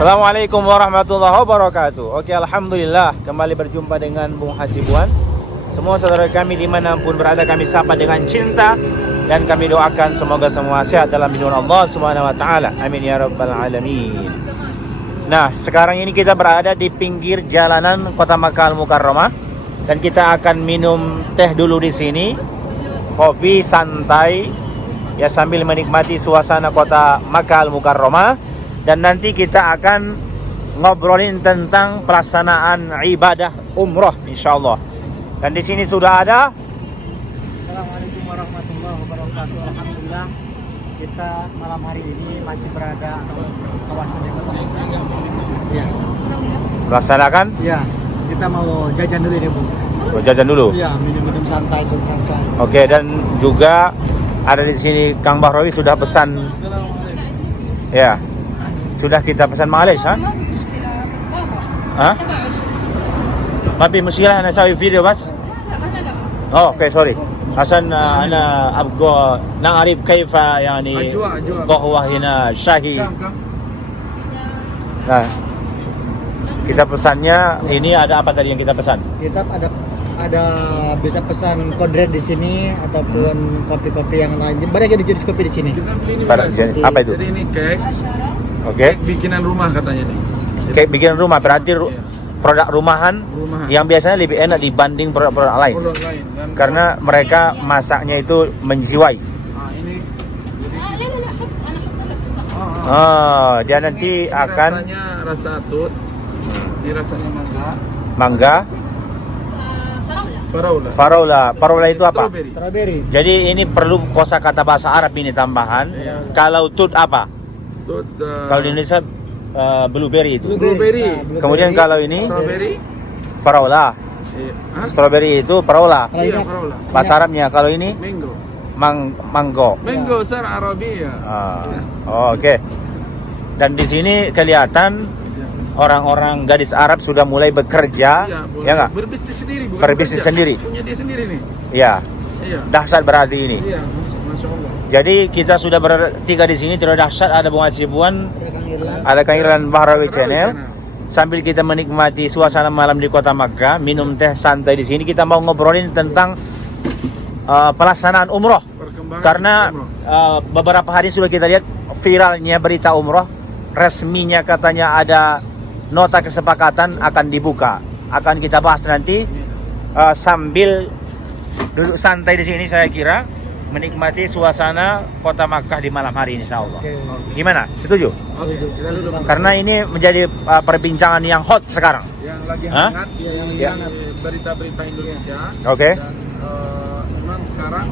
Assalamualaikum warahmatullahi wabarakatuh. Oke, alhamdulillah kembali berjumpa dengan Bung Hasibuan. Semua saudara kami dimanapun berada kami sapa dengan cinta dan kami doakan semoga semua sehat dalam lindungan Allah Subhanahu wa taala. Amin ya rabbal alamin. Nah, sekarang ini kita berada di pinggir jalanan Kota Makkah Al-Mukarramah dan kita akan minum teh dulu di sini. Kopi santai ya sambil menikmati suasana Kota Makkah Al-Mukarramah. Dan nanti kita akan ngobrolin tentang pelaksanaan ibadah umroh insyaallah. Dan di sini sudah ada. Assalamualaikum warahmatullahi wabarakatuh. Alhamdulillah kita malam hari ini masih berada di kawasan Kota Makkah. Ya. Melaksanakan? Ya, kita mau jajan dulu nih, Bu. Mau jajan dulu? Ya, minum-minum santai. Oke, dan juga ada di sini Kang Bahrawi sudah pesan. Ya. Sudah kita pesan معلش ها؟ ها؟ ما في مشكلة أنا أسوي فيديو بس؟ أوكي سوري عشان أنا أبغى نعرف كيف يعني قهوة هنا شاهي. Nah, kita pesannya ini ada apa tadi yang kita pesan? Kita ada bisa pesan kodret di sini ataupun kopi-kopi yang lain. Banyak yang jenis kopi di sini. Kita beli ini apa itu? Jadi ini cake. Oke. Bikinan rumah katanya nih. Kayak bikinan rumah berarti produk rumahan yang biasanya lebih enak dibanding produk-produk lain. Karena mereka masaknya itu menjiwai. Nah, ini Dia nanti ini akan rasanya rasa tut. Ini rasanya mangga. Faroula itu apa? Strawberry. Jadi ini perlu kosakata bahasa Arab ini tambahan. Kalau tut apa? Tut, Kalau di Indonesia blueberry itu. Blueberry. Kemudian kalau ini Strawberry. faroula. Hah? Strawberry itu faroula. Iya, faroula. Bahasa Arabnya kalau ini Mango. manggo. Mango sar Arabia. Oke. Dan di sini kelihatan orang-orang gadis Arab sudah mulai bekerja, ya nggak? Berbisnis sendiri, bukan Berbisnis bekerja. sendiri. Punya dia sendiri nih. Ya. Iya. Dahsyat berarti ini. Iya, Masya Allah. Jadi kita sudah bertiga di sini, tidak dahsyat ada Bung Hasibuan, ada Kang Irlan Bahrawi Channel. Sambil kita menikmati suasana malam di Kota Makkah, minum teh santai di sini, kita mau ngobrolin tentang pelaksanaan umroh. Karena beberapa hari sudah kita lihat viralnya berita umroh, resminya katanya ada nota kesepakatan akan dibuka. Akan kita bahas nanti sambil duduk santai di sini saya kira menikmati suasana Kota Makkah di malam hari ini insyaallah. Gimana? Setuju? Oke, kita dulu Bang. Karena ini menjadi perbincangan yang hot sekarang. Yang lagi hangat, yang berita-berita Indonesia. Oke. Dan memang sekarang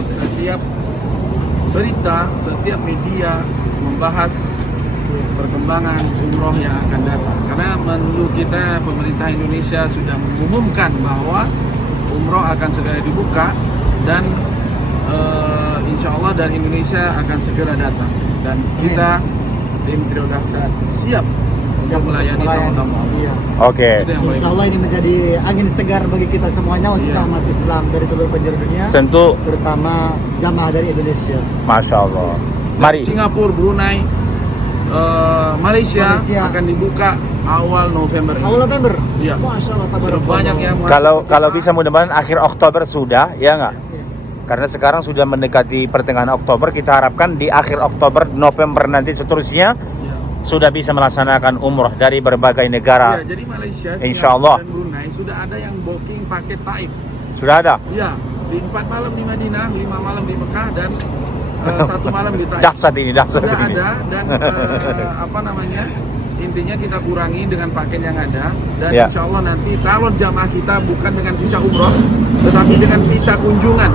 setiap berita, setiap media membahas perkembangan umroh yang akan datang. Karena menurut kita pemerintah Indonesia sudah mengumumkan bahwa umroh akan segera dibuka dan insya Allah dari Indonesia akan segera datang. Dan kita tim Trio Dahsyat siap untuk melayani tamu-tamu Allah. Iya. Oke. Itu yang paling Insya Allah ini menjadi angin segar bagi kita semuanya untuk umat Islam dari seluruh penjuru dunia, Tentu terutama jamaah dari Indonesia. Masya Allah. Dan Mari. Singapura, Brunei, Malaysia akan dibuka awal November ini. Awal November. Iya. Masya Allah. Sudah banyak yang Kalau bisa mudah-mudahan akhir Oktober sudah, ya nggak? Karena sekarang sudah mendekati pertengahan Oktober, kita harapkan di akhir Oktober, November nanti seterusnya sudah bisa melaksanakan umroh dari berbagai negara. Ya, jadi Malaysia, Insya Allah. dan Brunei sudah ada yang booking paket Taif. Sudah ada. Iya, di 4 malam di Madinah, 5 malam di Mekah dan 1 malam di Taif. Dahsyat ini. Sudah ada dan apa namanya? Intinya kita kurangi dengan paket yang ada dan insya Allah nanti calon jamaah kita bukan dengan visa umroh tetapi dengan visa kunjungan,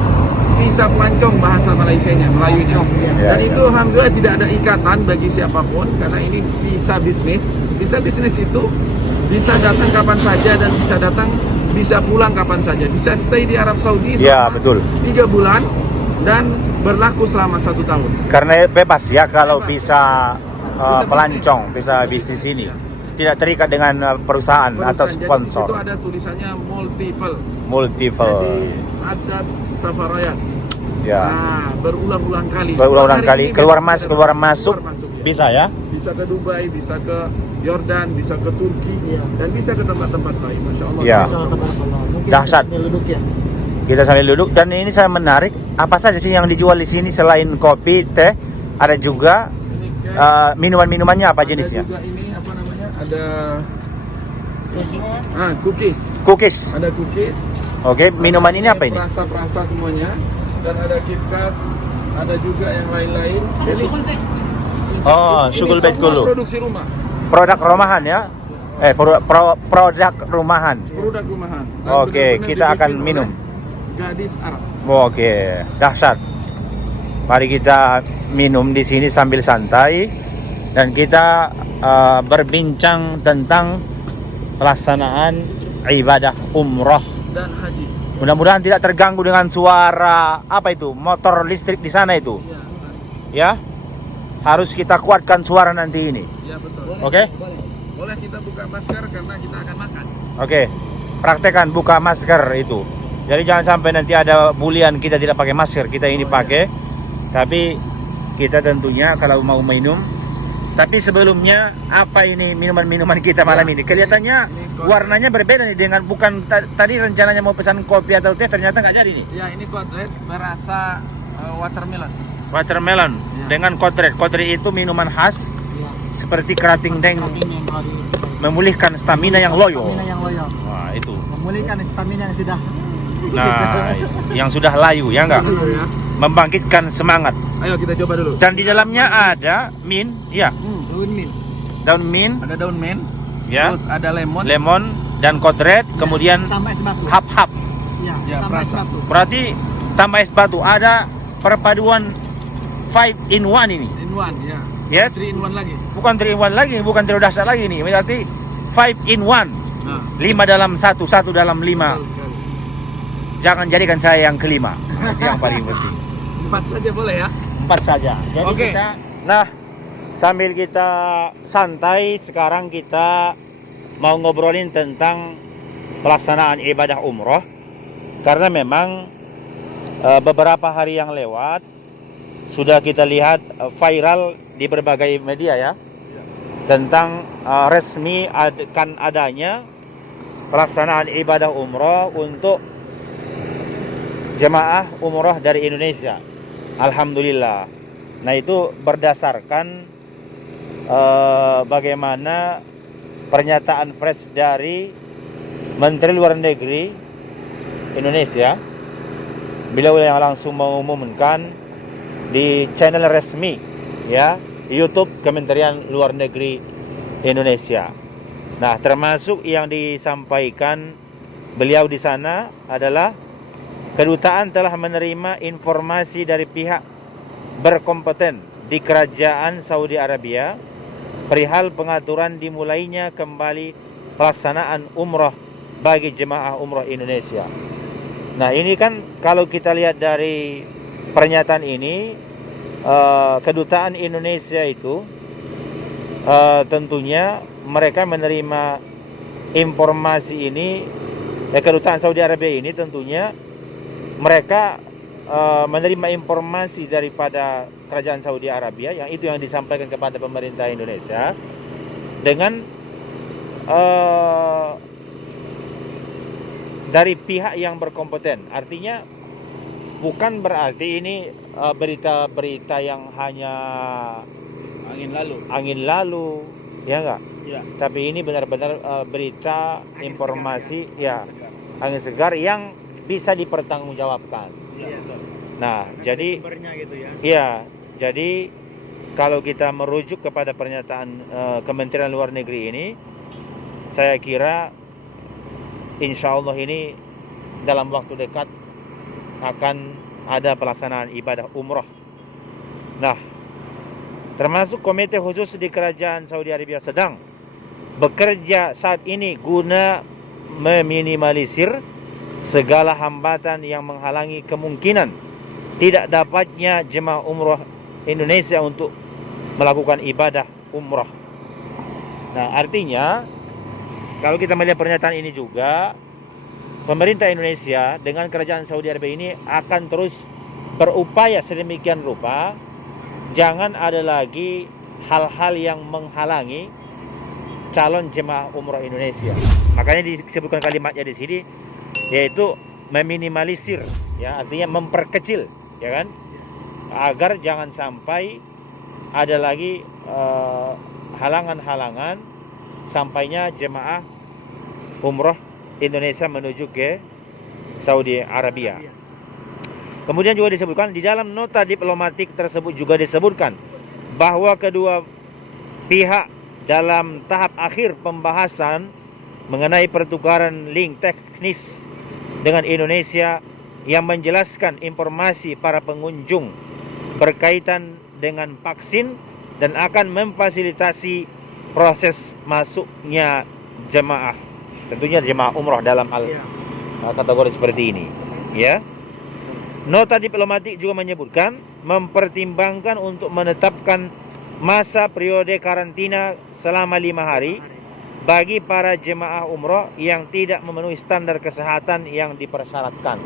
visa pelancong bahasa Malaysianya, Melayunya. Dan itu alhamdulillah tidak ada ikatan bagi siapapun karena ini visa bisnis. Visa bisnis itu bisa datang kapan saja dan bisa pulang kapan saja. Bisa stay di Arab Saudi selama 3 bulan dan berlaku selama 1 tahun. Karena bebas ya kalau bisa pelancong, bisa bisnis ini. Tidak terikat dengan perusahaan atau sponsor. Jadi di situ ada tulisannya multiple. Jadi adat safarayat. Ya. Nah, berulang-ulang kali. Keluar masuk ya. bisa ya. bisa ke Dubai, bisa ke Yordan, bisa ke Turki, Iya. dan bisa ke tempat-tempat lain. Masya Allah. Iya. Mungkin Dahsyat. kita duduk ya. Kita sambil duduk, dan ini saya menarik, apa saja sih yang dijual di sini selain kopi, teh, ada juga Ini kayak- minuman-minumannya apa ada jenisnya? juga ini apa namanya? Ada cookies. Cookies. Ada cookies. Oke, minuman ini apa ini? Perasa-perasa semuanya. Dan ada KitKat, ada juga yang lain-lain. Jadi Oh, ini Sugul Bait semua Kulu. produksi rumah. Produk rumahan ya? Produk rumahan. Produk rumahan. Dan Oke, benar-benar kita akan dibikin minum. oleh gadis Arab. Oke, dahsyat. Mari kita minum di sini sambil santai, dan kita berbincang tentang pelaksanaan ibadah umroh. Dan haji. Mudah-mudahan tidak terganggu dengan suara apa itu, motor listrik di sana itu. Ya, harus kita kuatkan suara nanti ini. Ya betul. Oke? Boleh kita buka masker karena kita akan makan. Oke, praktekkan buka masker itu. Jadi jangan sampai nanti ada bulian kita tidak pakai masker, kita ini pakai. Tapi kita tentunya kalau mau minum. Tapi sebelumnya apa ini minuman-minuman kita malam ini? Kelihatannya warnanya berbeda nih dengan bukan tadi rencananya mau pesan kopi atau teh, ternyata nggak jadi nih. Ya ini kodret berasa watermelon. Watermelon dengan kodret. Kodret itu minuman khas Iya. seperti kerating deng, Kerating yang kalau di- memulihkan stamina yang loyo. Stamina yang loyo. Wah, itu. Memulihkan stamina yang sudah. Nah, yang sudah layu ya enggak? Ya. Membangkitkan semangat. Ayo kita coba dulu. Dan di dalamnya ada mint, ya, Daun mint. daun mint, Ada daun mint, ya, terus ada lemon. lemon dan kodret, kemudian Tambah es batu. hap-hap. Ya, Ya, tambah es perasa. batu. Berarti tambah es batu, ada perpaduan 5 in 1 ini. In one, ya. Yes. 3 in 1 lagi. Bukan 3 in 1 lagi, bukan terlalu dahsyat lagi nih. Berarti 5 in 1. Nah, 5 dalam 1, 1 dalam 5. betul sekali. Jangan jadikan saya yang kelima. Itu yang paling penting. 4 saja boleh ya? 4 saja. Jadi Oke. nah, sambil kita santai, sekarang kita mau ngobrolin tentang pelaksanaan ibadah umroh. Karena memang beberapa hari yang lewat sudah kita lihat viral di berbagai media ya, tentang resmi akan adanya pelaksanaan ibadah umroh untuk jemaah umroh dari Indonesia. Alhamdulillah. Nah, itu berdasarkan bagaimana pernyataan fresh dari Menteri Luar Negeri Indonesia. Beliau yang langsung mengumumkan di channel resmi ya, YouTube Kementerian Luar Negeri Indonesia. Nah, termasuk yang disampaikan beliau di sana adalah kedutaan telah menerima informasi dari pihak berkompeten di Kerajaan Saudi Arabia perihal pengaturan dimulainya kembali pelaksanaan umroh bagi jemaah umroh Indonesia. Nah, ini kan kalau kita lihat dari pernyataan ini, kedutaan Indonesia itu tentunya mereka menerima informasi ini, kedutaan Saudi Arabia ini tentunya mereka menerima informasi daripada Kerajaan Saudi Arabia yang itu yang disampaikan kepada pemerintah Indonesia dengan dari pihak yang berkompeten. Artinya bukan berarti ini berita-berita yang hanya angin lalu, ya enggak? Ya. Tapi ini benar-benar berita, informasi, ya, angin segar yang bisa dipertanggungjawabkan. Nah, jadi Sumbernya gitu ya. iya, jadi kalau kita merujuk kepada pernyataan Kementerian Luar Negeri ini, saya kira insya Allah ini dalam waktu dekat akan ada pelaksanaan ibadah umroh. Nah, termasuk komite khusus di Kerajaan Saudi Arabia sedang bekerja saat ini guna meminimalisir segala hambatan yang menghalangi kemungkinan tidak dapatnya jemaah umroh Indonesia untuk melakukan ibadah umroh. Nah, artinya kalau kita melihat pernyataan ini juga, pemerintah Indonesia dengan Kerajaan Saudi Arabia ini akan terus berupaya sedemikian rupa jangan ada lagi hal-hal yang menghalangi calon jemaah umroh Indonesia. Makanya disebutkan kalimatnya di sini, yaitu meminimalisir, ya, artinya memperkecil, ya kan, agar jangan sampai ada lagi halangan-halangan sampainya jemaah umroh Indonesia menuju ke Saudi Arabia. Kemudian juga disebutkan di dalam nota diplomatik tersebut juga disebutkan bahwa kedua pihak dalam tahap akhir pembahasan mengenai pertukaran link teknis dengan Indonesia yang menjelaskan informasi para pengunjung berkaitan dengan vaksin dan akan memfasilitasi proses masuknya jemaah, tentunya jemaah umroh dalam kategori seperti ini, ya. Nota diplomatik juga menyebutkan mempertimbangkan untuk menetapkan masa periode karantina selama 5 hari bagi para jemaah umroh yang tidak memenuhi standar kesehatan yang dipersyaratkan.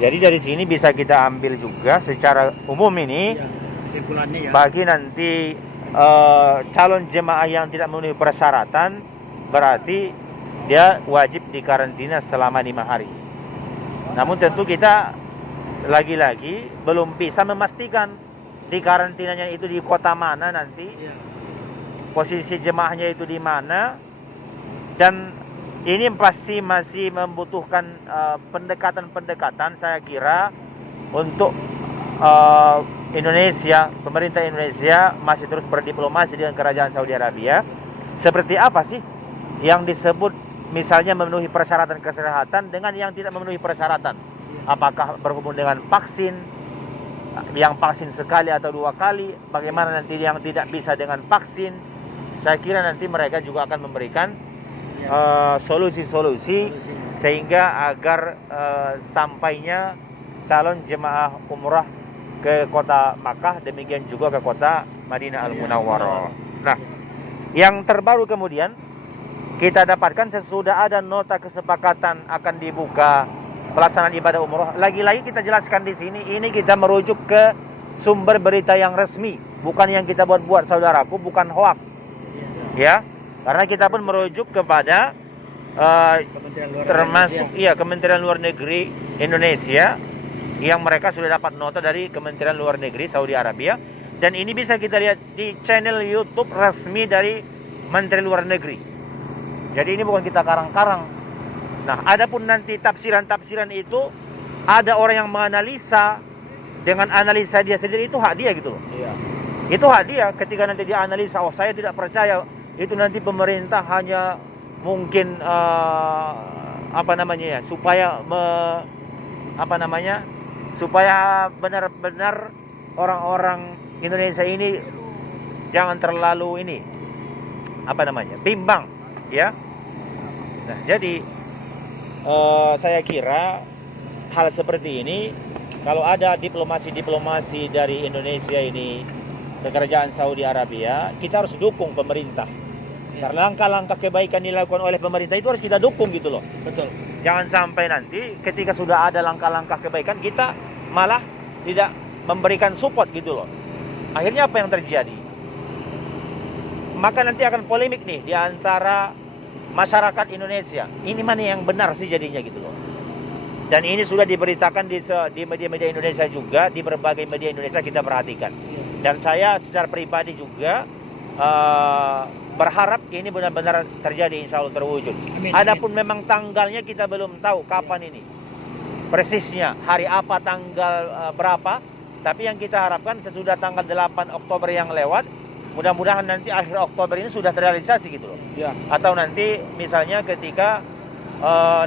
Jadi dari sini bisa kita ambil juga secara umum ini, kesimpulannya, ya, bagi nanti calon jemaah yang tidak memenuhi persyaratan, berarti dia wajib dikarantina selama 5 hari. Namun tentu kita lagi-lagi belum bisa memastikan di karantinanya itu di kota mana nanti, posisi jemaahnya itu di mana, dan ini pasti masih membutuhkan pendekatan-pendekatan, saya kira, untuk Indonesia, pemerintah Indonesia masih terus berdiplomasi dengan kerajaan Saudi Arabia. Seperti apa sih yang disebut misalnya memenuhi persyaratan kesehatan dengan yang tidak memenuhi persyaratan? Apakah berhubung dengan vaksin, yang vaksin sekali atau 2 kali? Bagaimana nanti yang tidak bisa dengan vaksin? Saya kira nanti mereka juga akan memberikan solusi-solusi sehingga agar sampainya calon jemaah umrah ke kota Makkah, demikian juga ke kota Madinah Al-Munawwarah. Nah, yang terbaru kemudian kita dapatkan sesudah ada nota kesepakatan akan dibuka pelaksanaan ibadah umroh. Lagi-lagi kita jelaskan di sini, ini kita merujuk ke sumber berita yang resmi, bukan yang kita buat-buat, saudaraku, bukan hoak. Ya, karena kita pun merujuk kepada termasuk Kementerian Luar Negeri Indonesia, yang mereka sudah dapat nota dari Kementerian Luar Negeri Saudi Arabia, dan ini bisa kita lihat di channel YouTube resmi dari Menteri Luar Negeri. Jadi ini bukan kita karang-karang. Nah, adapun nanti tafsiran-tafsiran itu ada orang yang menganalisa dengan analisa dia sendiri, itu hak dia gitu loh. Iya. Itu hak dia. Ketika nanti dia analisa, oh saya tidak percaya, itu nanti pemerintah hanya mungkin supaya benar-benar orang-orang Indonesia ini jangan terlalu bimbang, ya. Nah, jadi saya kira hal seperti ini, kalau ada diplomasi dari Indonesia ini ke kerajaan Saudi Arabia, kita harus dukung pemerintah. Karena langkah-langkah kebaikan dilakukan oleh pemerintah itu harus kita dukung gitu loh. Betul. Jangan sampai nanti ketika sudah ada langkah-langkah kebaikan, kita malah tidak memberikan support gitu loh. Akhirnya apa yang terjadi? Maka nanti akan polemik nih di antara masyarakat Indonesia. Ini mana yang benar sih jadinya gitu loh. Dan ini sudah diberitakan di media-media Indonesia juga, di berbagai media Indonesia kita perhatikan. Dan saya secara pribadi juga berharap ini benar-benar terjadi, insya Allah terwujud. Amin. Adapun memang tanggalnya kita belum tahu kapan ini persisnya, hari apa, tanggal berapa. Tapi yang kita harapkan sesudah tanggal 8 Oktober yang lewat, mudah-mudahan nanti akhir Oktober ini sudah terrealisasi gitu loh. Ya. Atau nanti misalnya ketika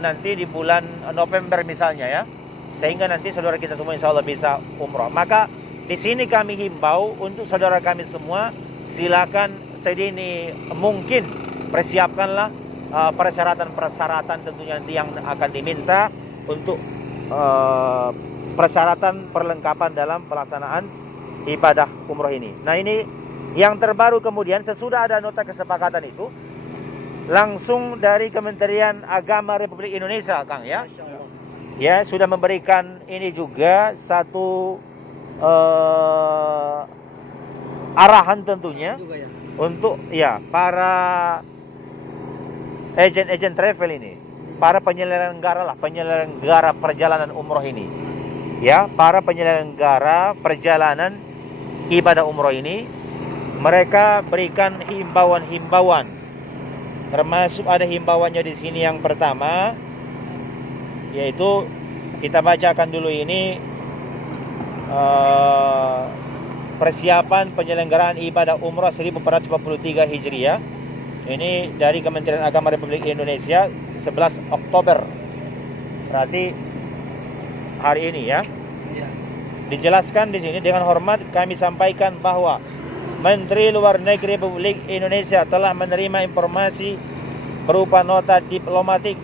nanti di bulan November misalnya, ya, sehingga nanti saudara kita semua insya Allah bisa umroh. Maka di sini kami himbau untuk saudara kami semua, silakan sedini mungkin persiapkanlah persyaratan-persyaratan tentunya nanti yang akan diminta untuk persyaratan perlengkapan dalam pelaksanaan ibadah umroh ini. Nah, ini yang terbaru kemudian sesudah ada nota kesepakatan itu, langsung dari Kementerian Agama Republik Indonesia, Kang, ya. Ya, sudah memberikan ini juga satu arahan tentunya juga ya. untuk ya para agen-agen travel ini, para penyelenggara perjalanan umroh ini, ya, para penyelenggara perjalanan ibadah umroh ini, mereka berikan himbauan-himbauan. Termasuk ada himbauannya di sini yang pertama, yaitu kita bacakan dulu ini persiapan penyelenggaraan ibadah umrah 1443 Hijriah. Ini dari Kementerian Agama Republik Indonesia 11 Oktober. Berarti hari ini ya. Iya. Dijelaskan di sini, dengan hormat kami sampaikan bahwa Menteri Luar Negeri Republik Indonesia telah menerima informasi berupa nota diplomatik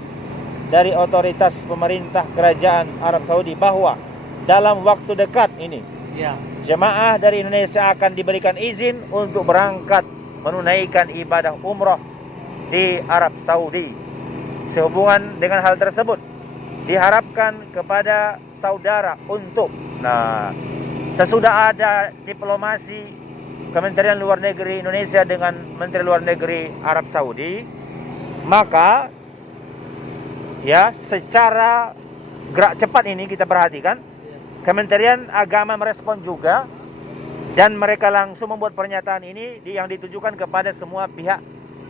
dari otoritas pemerintah Kerajaan Arab Saudi bahwa dalam waktu dekat ini Iya. jemaah dari Indonesia akan diberikan izin untuk berangkat menunaikan ibadah umroh di Arab Saudi. Sehubungan dengan hal tersebut, diharapkan kepada saudara untuk, sesudah ada diplomasi Kementerian Luar Negeri Indonesia dengan Menteri Luar Negeri Arab Saudi, maka ya secara gerak cepat ini kita perhatikan, Kementerian Agama merespon juga, dan mereka langsung membuat pernyataan ini yang ditujukan kepada semua pihak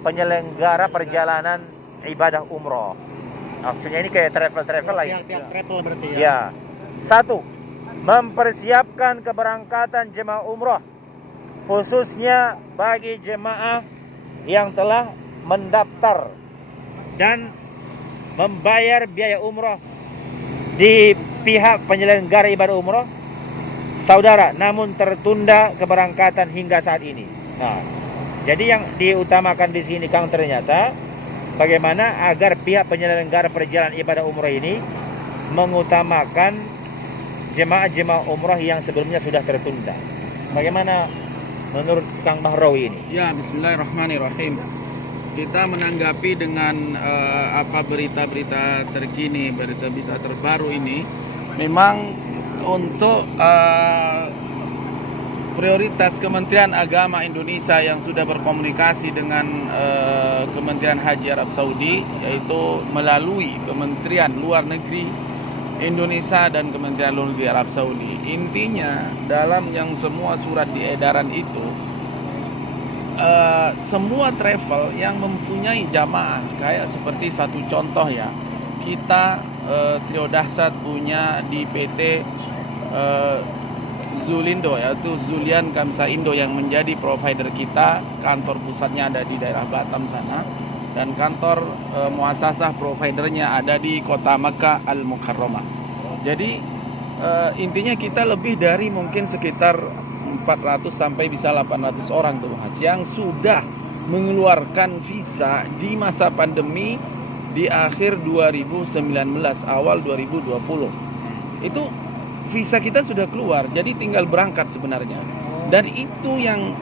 penyelenggara perjalanan ibadah umroh. Maksudnya ini kayak travel lain. Pihak travel berarti ya. Ya. 1. Mempersiapkan keberangkatan jemaah umroh, khususnya bagi jemaah yang telah mendaftar dan membayar biaya umroh di pihak penyelenggara ibadah umroh saudara, namun tertunda keberangkatan hingga saat ini. Nah, jadi yang diutamakan di sini Kang, ternyata bagaimana agar pihak penyelenggara perjalanan ibadah umroh ini mengutamakan jemaah-jemaah umroh yang sebelumnya sudah tertunda. Bagaimana menurut Kang Bahrawi ini? Ya, bismillahirrahmanirrahim. Kita menanggapi dengan berita-berita terkini, berita-berita terbaru ini, memang untuk prioritas Kementerian Agama Indonesia yang sudah berkomunikasi dengan Kementerian Haji Arab Saudi, yaitu melalui Kementerian Luar Negeri Indonesia dan Kementerian Luar Negeri Arab Saudi. Intinya dalam yang semua surat di edaran itu, semua travel yang mempunyai jamaah, kayak seperti satu contoh ya, kita Trio Dahsyat punya di PT Zulindo, yaitu Zulian Kamsa Indo, yang menjadi provider kita. Kantor pusatnya ada di daerah Batam sana, dan kantor muasasah providernya ada di kota Makkah Al-Mukarramah. Jadi intinya kita lebih dari mungkin sekitar 400 sampai bisa 800 orang tuh Mas, yang sudah mengeluarkan visa di masa pandemi di akhir 2019 awal 2020. Itu visa kita sudah keluar, jadi tinggal berangkat sebenarnya. Dan itu yang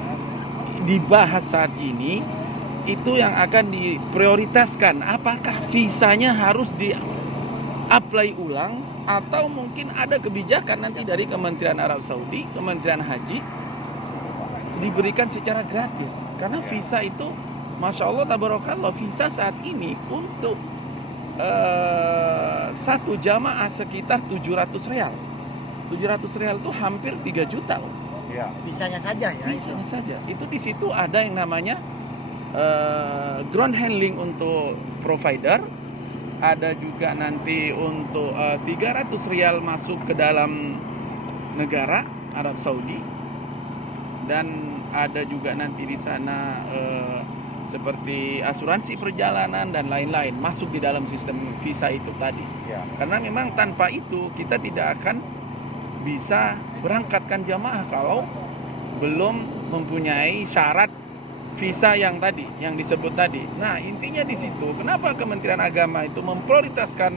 dibahas saat ini, itu yang akan diprioritaskan. Apakah visanya harus di-apply ulang, atau mungkin ada kebijakan nanti dari Kementerian Arab Saudi, Kementerian Haji, diberikan secara gratis. Karena visa itu, Masya Allah, tabarakallah, visa saat ini untuk satu jamaah sekitar 700 real. 700 real itu hampir 3 juta loh. Ya. Visanya saja ya. Visanya saja. Itu di situ ada yang namanya ground handling untuk provider, ada juga nanti untuk 300 rial masuk ke dalam negara Arab Saudi, dan ada juga nanti di sana seperti asuransi perjalanan dan lain-lain masuk di dalam sistem visa itu tadi. Ya. Karena memang tanpa itu kita tidak akan bisa berangkatkan jamaah kalau belum mempunyai syarat visa yang tadi, yang disebut tadi. Nah, intinya di situ, kenapa Kementerian Agama itu memprioritaskan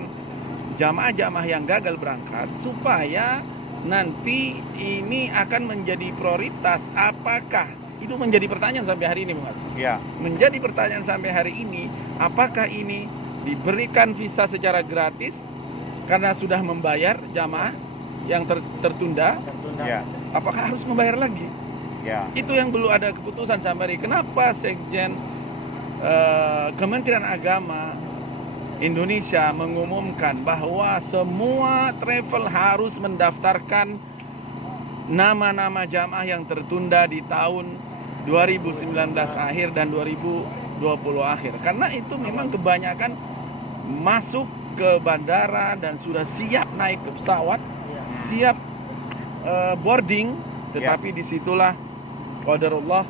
jamaah-jamaah yang gagal berangkat, supaya nanti ini akan menjadi prioritas. Apakah itu menjadi pertanyaan sampai hari ini, Bung? Ya. Menjadi pertanyaan sampai hari ini, apakah ini diberikan visa secara gratis karena sudah membayar jamaah yang tertunda? Ya. Apakah harus membayar lagi? Ya. Itu yang belum ada keputusan sampai hari. Kenapa Sekjen Kementerian Agama Indonesia mengumumkan bahwa semua travel harus mendaftarkan nama-nama jamaah yang tertunda di tahun 2019 akhir dan 2020 akhir. Karena itu memang kebanyakan masuk ke bandara dan sudah siap naik ke pesawat, siap boarding, tetapi disitulah qadarullah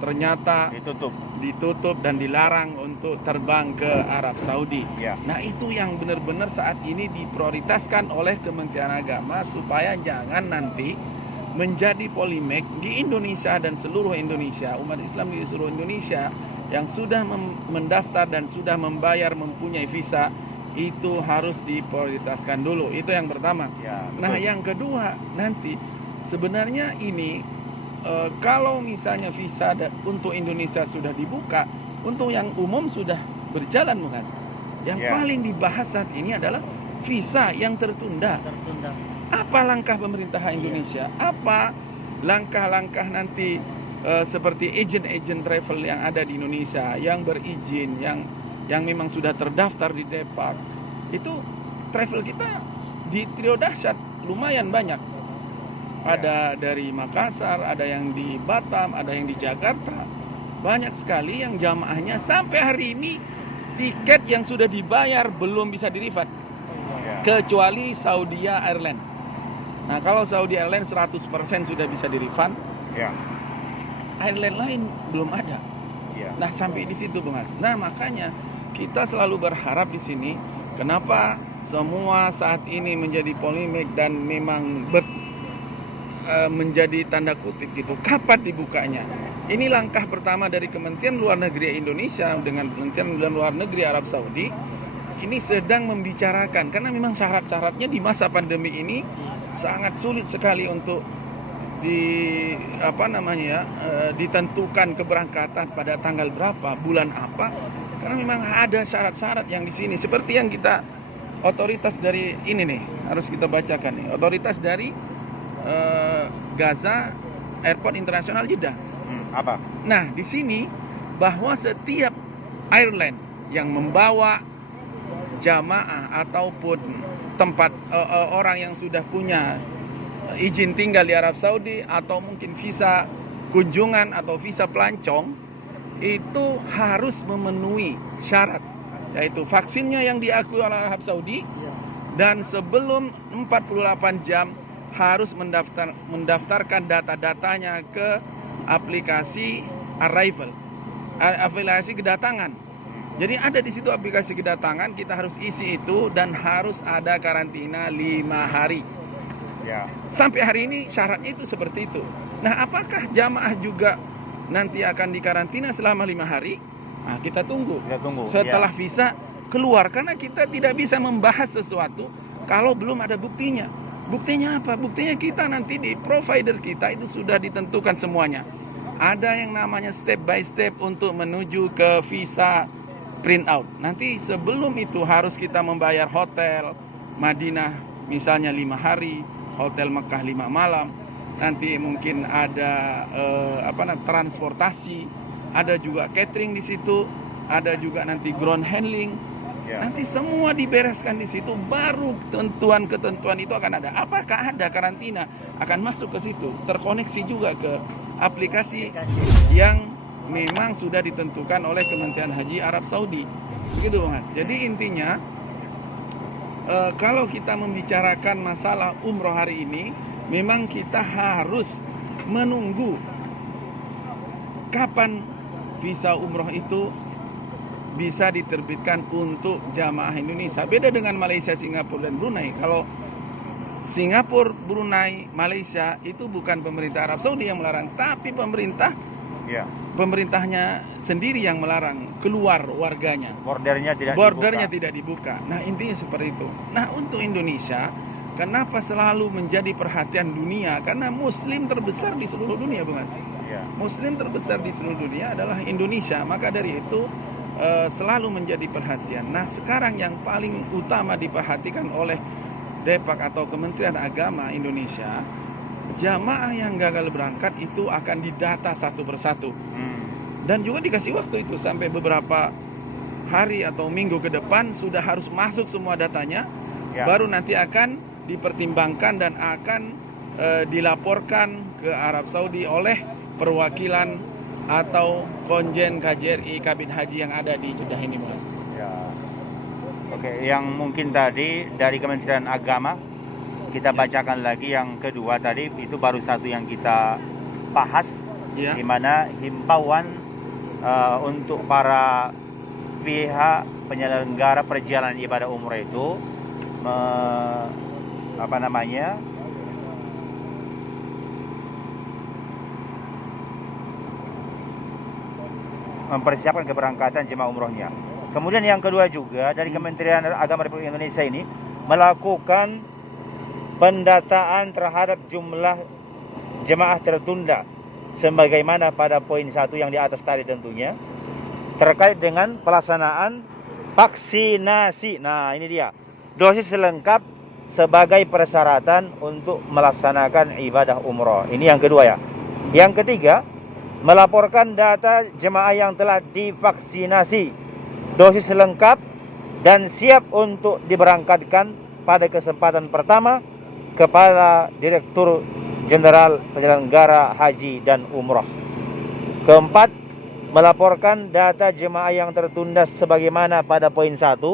ternyata ditutup dan dilarang untuk terbang ke Arab Saudi. Nah, itu yang benar-benar saat ini diprioritaskan oleh Kementerian Agama supaya jangan nanti menjadi polemik di Indonesia dan seluruh Indonesia, umat Islam di seluruh Indonesia yang sudah mendaftar dan sudah membayar mempunyai visa, itu harus diprioritaskan dulu. Itu yang pertama. Nah, yang kedua, nanti sebenarnya ini kalau misalnya visa untuk Indonesia sudah dibuka, untuk yang umum sudah berjalan, Mas. Yang paling dibahas saat ini adalah visa yang tertunda. Apa langkah pemerintah Indonesia? Apa langkah-langkah nanti seperti agen-agen travel yang ada di Indonesia yang berizin, yang memang sudah terdaftar di Depak? Itu travel kita di trio dahsyat lumayan banyak. Ada dari Makassar, ada yang di Batam, ada yang di Jakarta. Banyak sekali yang jamaahnya sampai hari ini tiket yang sudah dibayar belum bisa di-refund. Kecuali Saudi Airlines. Nah, kalau Saudi Airlines 100% sudah bisa di-refund. Airline lain belum ada. Nah, sampai di situ, Bung Has. Nah, makanya kita selalu berharap di sini, kenapa semua saat ini menjadi polemik dan memang menjadi tanda kutip gitu, kapan dibukanya? Ini langkah pertama dari Kementerian Luar Negeri Indonesia dengan Kementerian Luar Negeri Arab Saudi. Ini sedang membicarakan, karena memang syarat-syaratnya di masa pandemi ini sangat sulit sekali untuk ditentukan keberangkatan pada tanggal berapa, bulan apa, karena memang ada syarat-syarat yang di sini. Seperti yang kita otoritas dari ini nih, harus kita bacakan nih, otoritas dari Gaza Airport Internasional Jeddah. Apa? Nah, di sini bahwa setiap airline yang membawa jamaah ataupun tempat orang yang sudah punya izin tinggal di Arab Saudi atau mungkin visa kunjungan atau visa pelancong, itu harus memenuhi syarat, yaitu vaksinnya yang diakui oleh Arab Saudi, dan sebelum 48 jam harus mendaftarkan data-datanya ke aplikasi arrival, aplikasi kedatangan. Jadi ada di situ aplikasi kedatangan, kita harus isi itu dan harus ada karantina 5 hari. Sampai hari ini syaratnya itu seperti itu. Nah, apakah jamaah juga nanti akan dikarantina selama 5 hari? Nah, kita tunggu. Setelah visa keluar, karena kita tidak bisa membahas sesuatu kalau belum ada buktinya. Buktinya apa? Buktinya kita nanti di provider kita itu sudah ditentukan semuanya. Ada yang namanya step by step untuk menuju ke visa print out. Nanti sebelum itu harus kita membayar hotel Madinah misalnya 5 hari, hotel Mekah 5 malam. Nanti mungkin ada transportasi, ada juga catering di situ, ada juga nanti ground handling. Nanti semua dibereskan di situ, baru ketentuan itu akan ada. Apakah ada karantina? Akan masuk ke situ, terkoneksi juga ke aplikasi yang memang sudah ditentukan oleh Kementerian Haji Arab Saudi. Begitu, Mas. Jadi intinya, kalau kita membicarakan masalah umroh hari ini, memang kita harus menunggu kapan visa umroh itu bisa diterbitkan untuk jamaah Indonesia. Beda dengan Malaysia, Singapura, dan Brunei. Kalau Singapura, Brunei, Malaysia itu bukan pemerintah Arab Saudi yang melarang, tapi pemerintahnya sendiri yang melarang keluar warganya. Bordernya tidak dibuka. Nah, intinya seperti itu. Nah, untuk Indonesia, kenapa selalu menjadi perhatian dunia? Karena Muslim terbesar di seluruh dunia, Bung Mas. Muslim terbesar di seluruh dunia adalah Indonesia. Maka dari itu selalu menjadi perhatian. Nah, sekarang yang paling utama diperhatikan oleh Depak atau Kementerian Agama Indonesia, jamaah yang gagal berangkat itu akan didata satu persatu. Dan juga dikasih waktu itu sampai beberapa hari atau minggu ke depan sudah harus masuk semua datanya. Baru nanti akan dipertimbangkan dan akan dilaporkan ke Arab Saudi oleh perwakilan atau konjen KJRI Kabin Haji yang ada di Jeddah ini, Mas. Ya. Oke, yang mungkin tadi dari Kementerian Agama kita bacakan lagi yang kedua tadi, itu baru satu yang kita bahas, di mana himbauan untuk para pihak penyelenggara perjalanan ibadah umrah itu mempersiapkan keberangkatan jemaah umrohnya. Kemudian yang kedua juga dari Kementerian Agama Republik Indonesia ini melakukan pendataan terhadap jumlah jemaah tertunda sebagaimana pada poin 1 yang di atas tadi tentunya terkait dengan pelaksanaan vaksinasi. Nah, ini dia. Dosis lengkap sebagai persyaratan untuk melaksanakan ibadah umroh. Ini yang kedua ya. Yang ketiga, melaporkan data jemaah yang telah divaksinasi, dosis lengkap dan siap untuk diberangkatkan pada kesempatan pertama kepada Direktur Jenderal Penyelenggara Haji dan Umroh. Keempat, melaporkan data jemaah yang tertunda sebagaimana pada poin 1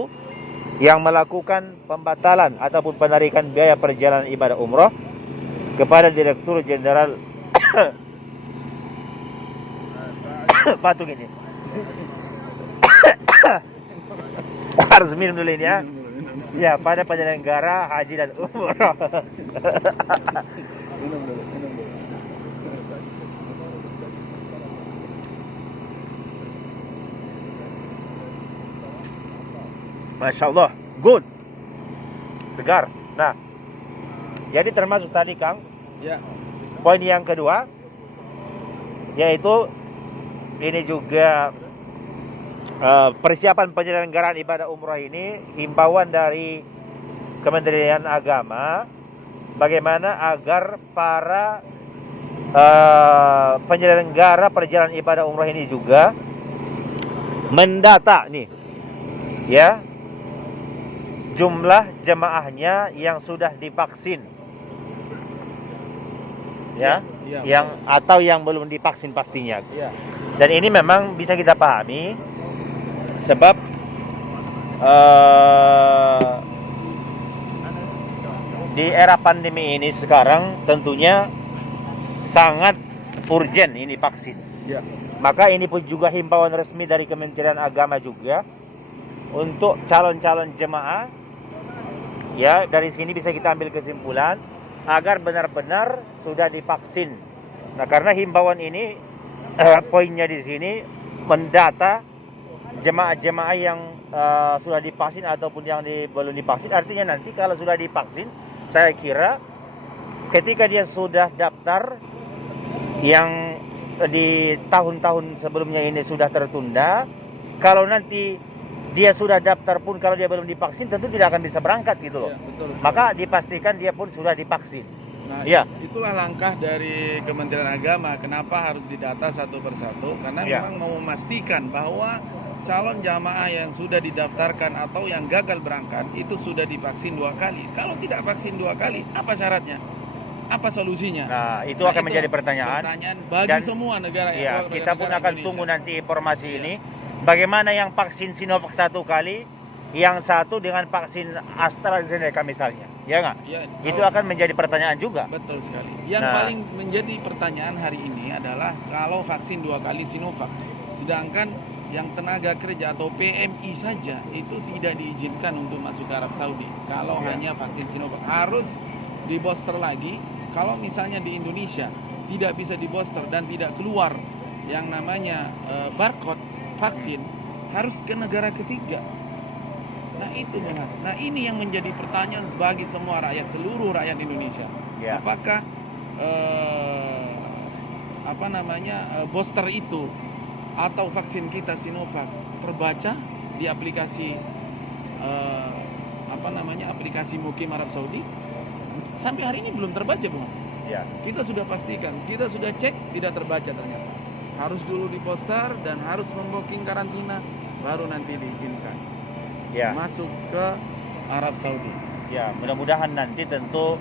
yang melakukan pembatalan ataupun penarikan biaya perjalanan ibadah umroh kepada Direktur Jenderal Batuk ini. Harus minum dulu ini ya. Ya, pada penyelenggara haji dan umroh. Masya Allah, good, segar. Nah, jadi termasuk tadi Kang, poin yang kedua, yaitu ini juga persiapan penyelenggaraan ibadah umrah ini, himbauan dari Kementerian Agama bagaimana agar para penyelenggara perjalanan ibadah umrah ini juga mendata nih ya jumlah jemaahnya yang sudah divaksin ya, yang atau yang belum divaksin pastinya. Dan ini memang bisa kita pahami sebab di era pandemi ini sekarang tentunya sangat urgent ini vaksin. Maka ini pun juga himbauan resmi dari Kementerian Agama juga untuk calon-calon jemaah. Ya, dari sini bisa kita ambil kesimpulan agar benar-benar sudah divaksin. Nah, karena himbauan ini poinnya di sini mendata jemaah-jemaah yang sudah divaksin ataupun yang belum divaksin. Artinya nanti kalau sudah divaksin, saya kira ketika dia sudah daftar yang di tahun-tahun sebelumnya ini sudah tertunda, kalau nanti dia sudah daftar pun kalau dia belum divaksin tentu tidak akan bisa berangkat gitu loh. Maka dipastikan dia pun sudah divaksin. Nah, itulah langkah dari Kementerian Agama. Kenapa harus didata satu persatu? Karena memang mau memastikan bahwa calon jamaah yang sudah didaftarkan atau yang gagal berangkat itu sudah divaksin 2 kali. Kalau tidak vaksin 2 kali, apa syaratnya? Apa solusinya? Nah, itu akan menjadi pertanyaan bagi semua negara. Ya, kita pun akan tunggu nanti informasi ini. Bagaimana yang vaksin Sinovac 1 kali, yang satu dengan vaksin AstraZeneca misalnya, ya nggak? Itu akan menjadi pertanyaan juga. Betul sekali. Yang paling menjadi pertanyaan hari ini adalah kalau vaksin 2 kali Sinovac, sedangkan yang tenaga kerja atau PMI saja itu tidak diizinkan untuk masuk ke Arab Saudi. Kalau hanya vaksin Sinovac harus di booster lagi. Kalau misalnya di Indonesia tidak bisa di booster dan tidak keluar yang namanya barcode vaksin, harus ke negara ketiga. Nah itu Mas. Nah ini yang menjadi pertanyaan bagi semua rakyat, seluruh rakyat Indonesia. Apakah booster itu atau vaksin kita Sinovac terbaca di aplikasi aplikasi Mukim Arab Saudi? Sampai hari ini belum terbaca, Mas. Ya. Kita sudah pastikan, kita sudah cek tidak terbaca ternyata. Harus dulu diposter dan harus membooking karantina, baru nanti diizinkan Ya. masuk ke Arab Saudi. Ya, mudah-mudahan nanti tentu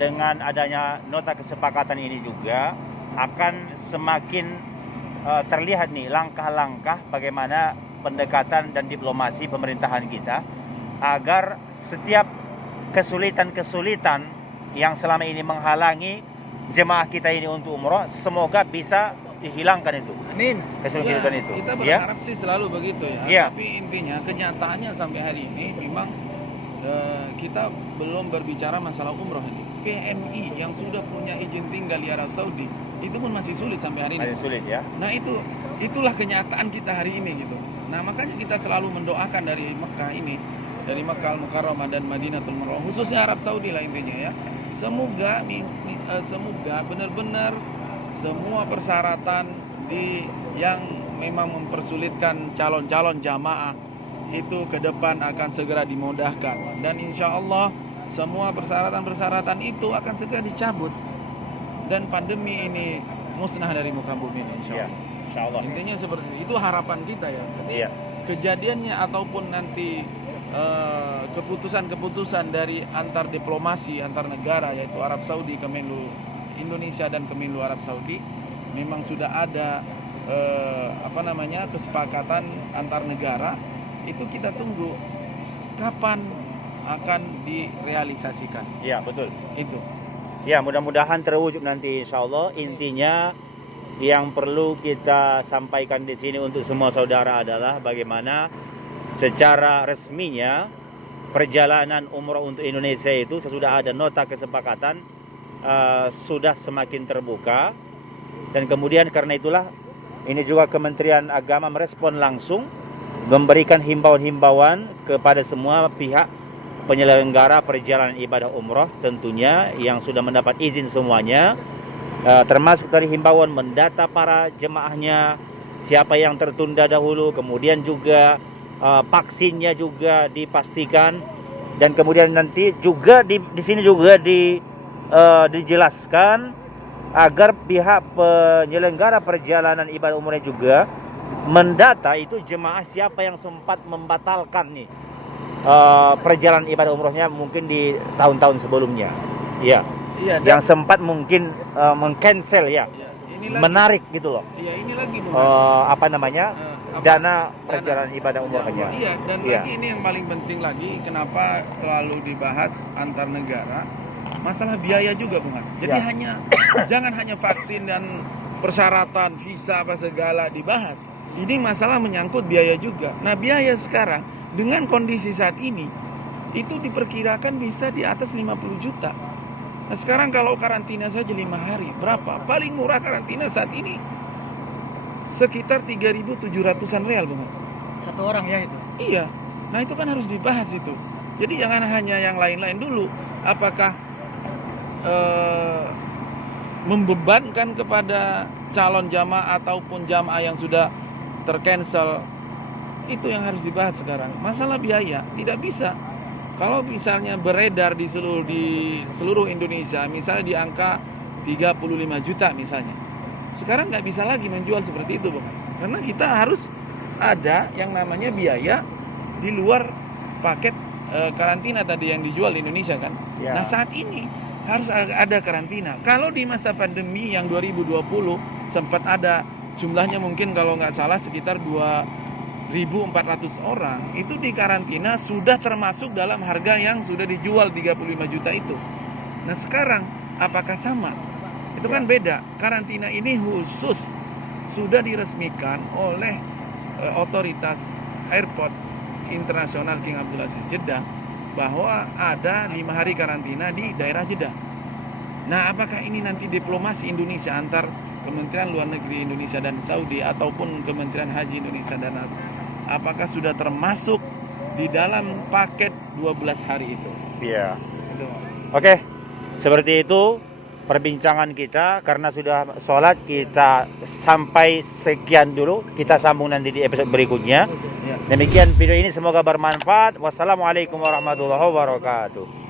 dengan adanya nota kesepakatan ini juga akan semakin terlihat nih langkah-langkah bagaimana pendekatan dan diplomasi pemerintahan kita agar setiap kesulitan-kesulitan yang selama ini menghalangi jemaah kita ini untuk umroh semoga bisa dihilangkan itu. Amin. Kesulitan itu. Kita Ya. berharap sih selalu begitu ya. Ya. Tapi intinya kenyataannya sampai hari ini memang kita belum berbicara masalah umroh ini. PMI yang sudah punya izin tinggal di Arab Saudi itu pun masih sulit sampai hari ini. Masih sulit ya. Nah itulah kenyataan kita hari ini gitu. Nah makanya kita selalu mendoakan dari Mekah ini, dari Mekah Al-Mukarramah dan Madinatul Munawwarah, khususnya Arab Saudi lah intinya ya. Semoga benar-benar semua persyaratan yang memang mempersulitkan calon-calon jamaah itu ke depan akan segera dimudahkan, dan insya Allah semua persyaratan-persyaratan itu akan segera dicabut dan pandemi ini musnah dari muka bumi ini, insya Ya. Allah. Insyaallah. Intinya seperti itu harapan kita ya. Jadi Iya. kejadiannya ataupun nanti keputusan-keputusan dari antar diplomasi antar negara yaitu Arab Saudi, Kemenlu Indonesia dan Kemenlu Arab Saudi memang sudah ada kesepakatan antar negara. Itu kita tunggu kapan akan direalisasikan. Ya, betul. Itu. Ya, mudah-mudahan terwujud nanti insyaallah. Intinya yang perlu kita sampaikan di sini untuk semua saudara adalah bagaimana secara resminya perjalanan umroh untuk Indonesia itu sesudah ada nota kesepakatan sudah semakin terbuka, dan kemudian karena itulah ini juga Kementerian Agama merespon langsung memberikan himbauan-himbauan kepada semua pihak penyelenggara perjalanan ibadah umroh tentunya yang sudah mendapat izin semuanya, termasuk dari himbauan mendata para jemaahnya, siapa yang tertunda dahulu, kemudian juga vaksinnya juga dipastikan, dan kemudian nanti juga di sini juga dijelaskan agar pihak penyelenggara perjalanan ibadah umroh juga mendata itu jemaah siapa yang sempat membatalkan nih perjalanan ibadah umrohnya mungkin di tahun-tahun sebelumnya, ya, Iya, yang sempat mungkin mengcancel ya, ini lagi, menarik gitu loh, iya ini lagi Bung. dana perjalanan ibadah umrohnya. Iya, dan Iya. lagi ini yang paling penting lagi, kenapa selalu dibahas antar negara, masalah biaya juga, Bung Mas. Jadi Ya. jangan hanya vaksin dan persyaratan visa apa segala dibahas. Ini masalah menyangkut biaya juga. Nah, biaya sekarang dengan kondisi saat ini itu diperkirakan bisa di atas 50 juta. Nah, sekarang kalau karantina saja 5 hari, berapa? Paling murah karantina saat ini sekitar 3.700-an real, Bung Mas. Satu orang ya itu. Iya. Nah, itu kan harus dibahas itu. Jadi jangan hanya yang lain-lain dulu. Apakah membebankan kepada calon jamaah ataupun jamaah yang sudah tercancel, itu yang harus dibahas sekarang. Masalah biaya tidak bisa. Kalau misalnya beredar di seluruh Indonesia, misalnya di angka 35 juta misalnya, sekarang nggak bisa lagi menjual seperti itu, Bang. Karena kita harus ada yang namanya biaya di luar paket karantina tadi yang dijual di Indonesia kan. Ya. Nah, saat ini harus ada karantina. Kalau di masa pandemi yang 2020 sempat ada jumlahnya mungkin kalau nggak salah sekitar 2.400 orang, itu di karantina sudah termasuk dalam harga yang sudah dijual 35 juta itu. Nah, sekarang apakah sama? Itu kan beda. Karantina ini khusus sudah diresmikan oleh otoritas airport internasional King Abdulaziz Jeddah bahwa ada 5 hari karantina di daerah Jeddah. Nah, apakah ini nanti diplomasi Indonesia antar Kementerian Luar Negeri Indonesia dan Saudi ataupun Kementerian Haji Indonesia dan apakah sudah termasuk di dalam paket 12 hari itu? Iya. Oke, seperti itu perbincangan kita. Karena sudah sholat, kita sampai sekian dulu. Kita sambung nanti di episode berikutnya. Ya. Demikian video ini, semoga bermanfaat. Wassalamualaikum warahmatullahi wabarakatuh.